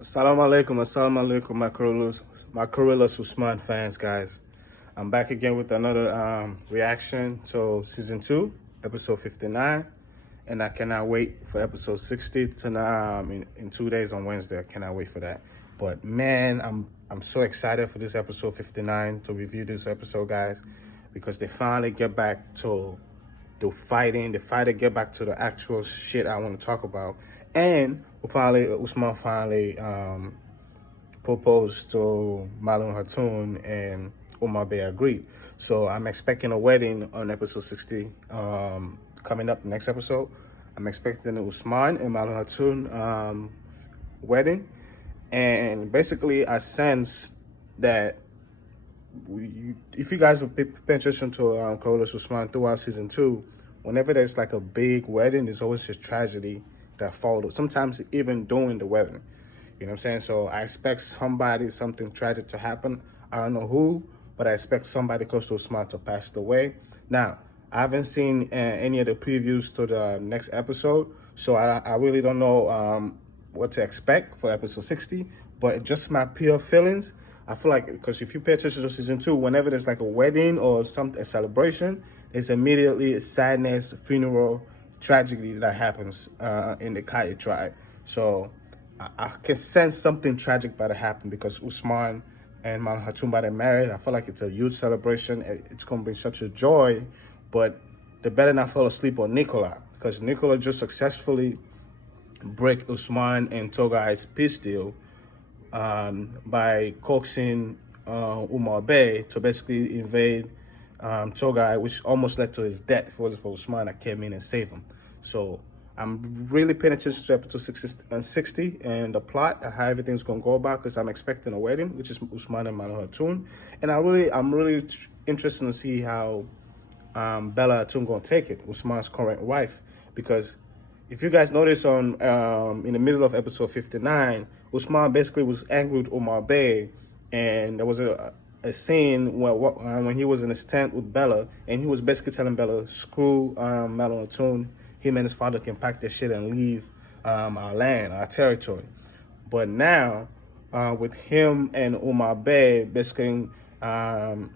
Assalamu alaikum, my KURULUS Osman fans, guys. I'm back again with another reaction to season 2, episode 59, and I cannot wait for episode 60 in 2 days on Wednesday. I cannot wait for that. But man, I'm so excited for this episode 59 to review this episode, guys, because they finally get back to the fighter get back to the actual shit I want to talk about. And Usman finally proposed to Malum Hatun and Umar Bey agreed. So I'm expecting a wedding on episode 60 coming up the next episode. I'm expecting Usman and Malum Hatun wedding. And basically, I sense that if you guys have paid attention to KURULUS Osman throughout season 2, whenever there's like a big wedding, there's always just tragedy that follows. Sometimes even during the wedding, you know what I'm saying? So I expect something tragic to happen. I don't know who, but I expect somebody close to Osman to pass away. Now, I haven't seen any of the previews to the next episode, so I really don't know what to expect for episode 60, but just my pure feelings. I feel like, because if you pay attention to season 2, whenever there's like a wedding or a celebration, it's immediately a sadness, funeral, tragedy that happens in the Kaya tribe. So I can sense something tragic about to happen because Usman and Mount Hatumba are married. I feel like it's a huge celebration. It's going to bring such a joy, but they better not fall asleep on Nicola, because Nicola just successfully break Usman and Togai's peace deal by coaxing Umar Bey to basically invade Togai, which almost led to his death. If it wasn't for Usman, I came in and saved him. So I'm really paying attention to episode 60 and the plot and how everything's going to go about, because I'm expecting a wedding, which is Usman and Manu Hatun. And I'm really interested to see how Bella Hatun going to take it, Usman's current wife, because if you guys notice on in the middle of episode 59, Usman basically was angry with Umar Bey, and there was a scene when he was in his tent with Bella, and he was basically telling Bella, screw Malon Atun, him and his father can pack their shit and leave our land, our territory. But now, with him and Umar Bey basically finding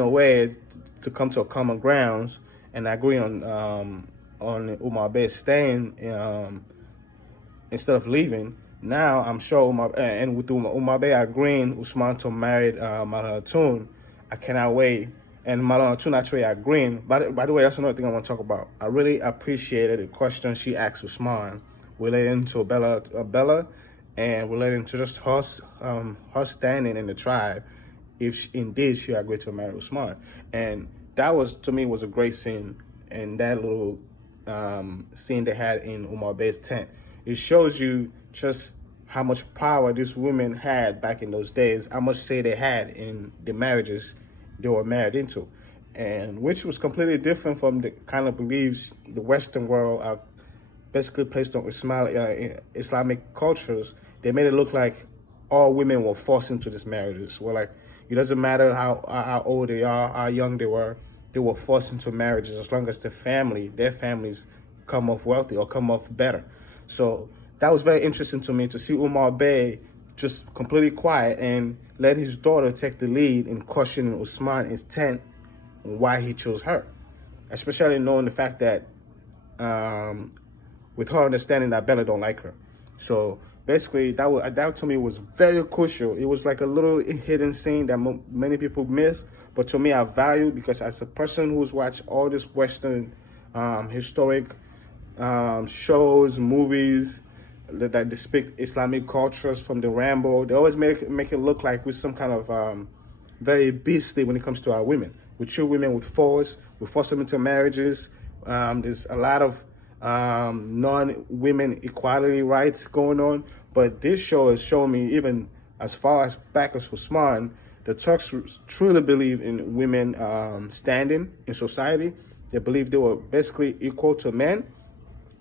a way to come to a common grounds and agree on Umar Bey staying instead of leaving. Now I'm sure with Umar Bey agreeing Usman to marry Malan Hatun, I cannot wait. And Malan Hatun actually agreeing. By the way, that's another thing I want to talk about. I really appreciated the question she asked Usman relating to Bella, and relating to just her standing in the tribe, if indeed she agreed to marry Usman. And that was, to me, was a great scene. And that little scene they had in Umar Bey's tent, it shows you just how much power these women had back in those days, how much say they had in the marriages they were married into, and which was completely different from the kind of beliefs the Western world have basically placed on Islamic cultures. They made it look like all women were forced into these marriages. Well, like, it doesn't matter how old they are, how young they were forced into marriages as long as their families come off wealthy or come off better. So that was very interesting to me to see Umar Bey just completely quiet and let his daughter take the lead in questioning Usman's intent and why he chose her, especially knowing the fact that with her understanding that Bella don't like her. So basically, that to me was very crucial. It was like a little hidden scene that many people miss, but to me I value, because as a person who's watched all this Western historic shows, movies that depict Islamic cultures, from the Rambo, they always make it look like we're some kind of very beastly when it comes to our women. We treat women with force, we force them into marriages. There's a lot of non-women equality rights going on, but this show has shown me, even as far as back as Usman, the Turks truly believe in women standing in society. They believe they were basically equal to men.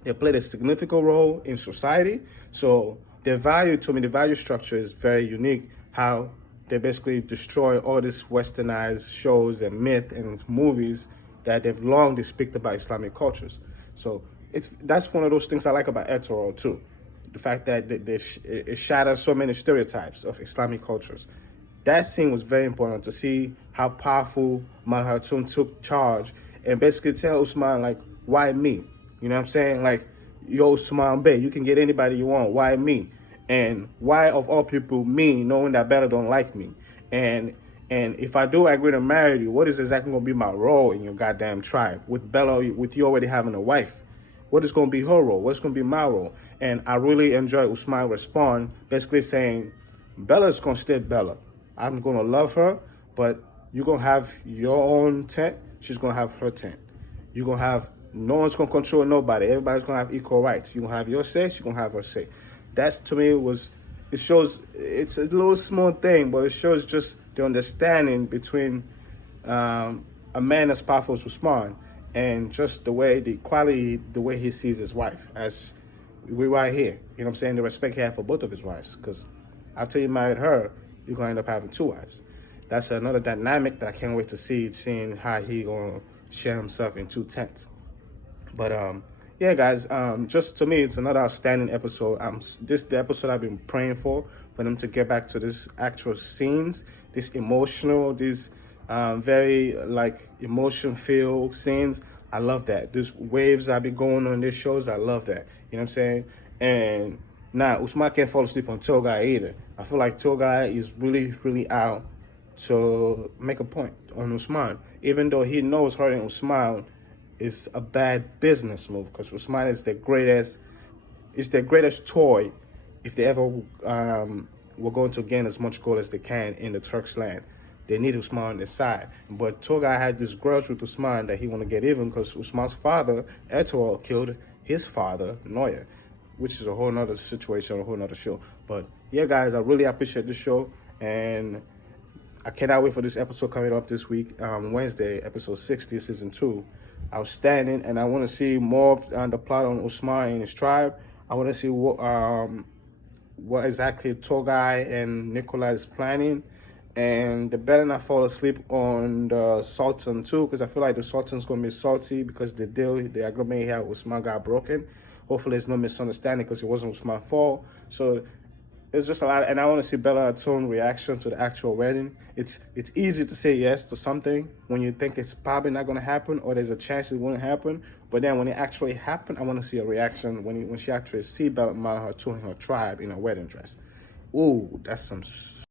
They played a significant role in society. So the value structure is very unique. How they basically destroy all these westernized shows and myth and movies that they've long depicted about Islamic cultures. So that's one of those things I like about Etorol too. the fact that it shatters so many stereotypes of Islamic cultures. That scene was very important to see how powerful Malhatun took charge and basically tell Usman, like, why me? You know what I'm saying? Like, yo, Usman Bey, you can get anybody you want. Why me? And why, of all people, me, knowing that Bella don't like me? And if I do agree to marry you, what is exactly going to be my role in your goddamn tribe? With Bella, with you already having a wife, what is going to be her role? What's going to be my role? And I really enjoy Usman respond, basically saying, Bella's going to stay Bella. I'm going to love her, but you're going to have your own tent. She's going to have her tent. You're going to have, no one's going to control nobody. Everybody's going to have equal rights. You're going to have your say. She's going to have her say. That's, to me, it shows, it's a little small thing, but it shows just the understanding between a man as powerful as Usman and just the way, the quality, the way he sees his wife as we're right here. You know what I'm saying? The respect he had for both of his wives. Because after you married her, you're going to end up having two wives. That's another dynamic that I can't wait to see, seeing how he going to share himself in two tents. But yeah, guys, just to me, it's another outstanding episode. This the episode I've been praying for them to get back to this actual scenes, this emotional, these very like emotion-filled scenes. I love that. These waves I be going on these shows, I love that. You know what I'm saying? And now Usman can't fall asleep on Togai either. I feel like Togai is really, really out to make a point on Usman, even though he knows hurting Usman is a bad business move, because Usman is the greatest. It's their greatest toy if they ever were going to gain as much gold as they can in the Turks' land. They need Usman on their side. But Togai had this grudge with Usman that he want to get even because Usman's father, Eto'o, killed his father, Noya, which is a whole nother situation, a whole nother show. But yeah, guys, I really appreciate this show, and I cannot wait for this episode coming up this week, Wednesday, episode 60, season 2. Outstanding, and I want to see more of the plot on Usman and his tribe. I want to see what exactly Togai and Nikolai is planning, and they better not fall asleep on the Sultan too, because I feel like the Sultan's going to be salty because the agreement he had with Usman got broken. Hopefully there's no misunderstanding because it wasn't Usman's fault. So it's just a lot, and I want to see Bella Atone reaction to the actual wedding. It's easy to say yes to something when you think it's probably not going to happen or there's a chance it won't happen. But then when it actually happened, I want to see a reaction when she actually see Bella Atone in her tribe in a wedding dress. Ooh, that's some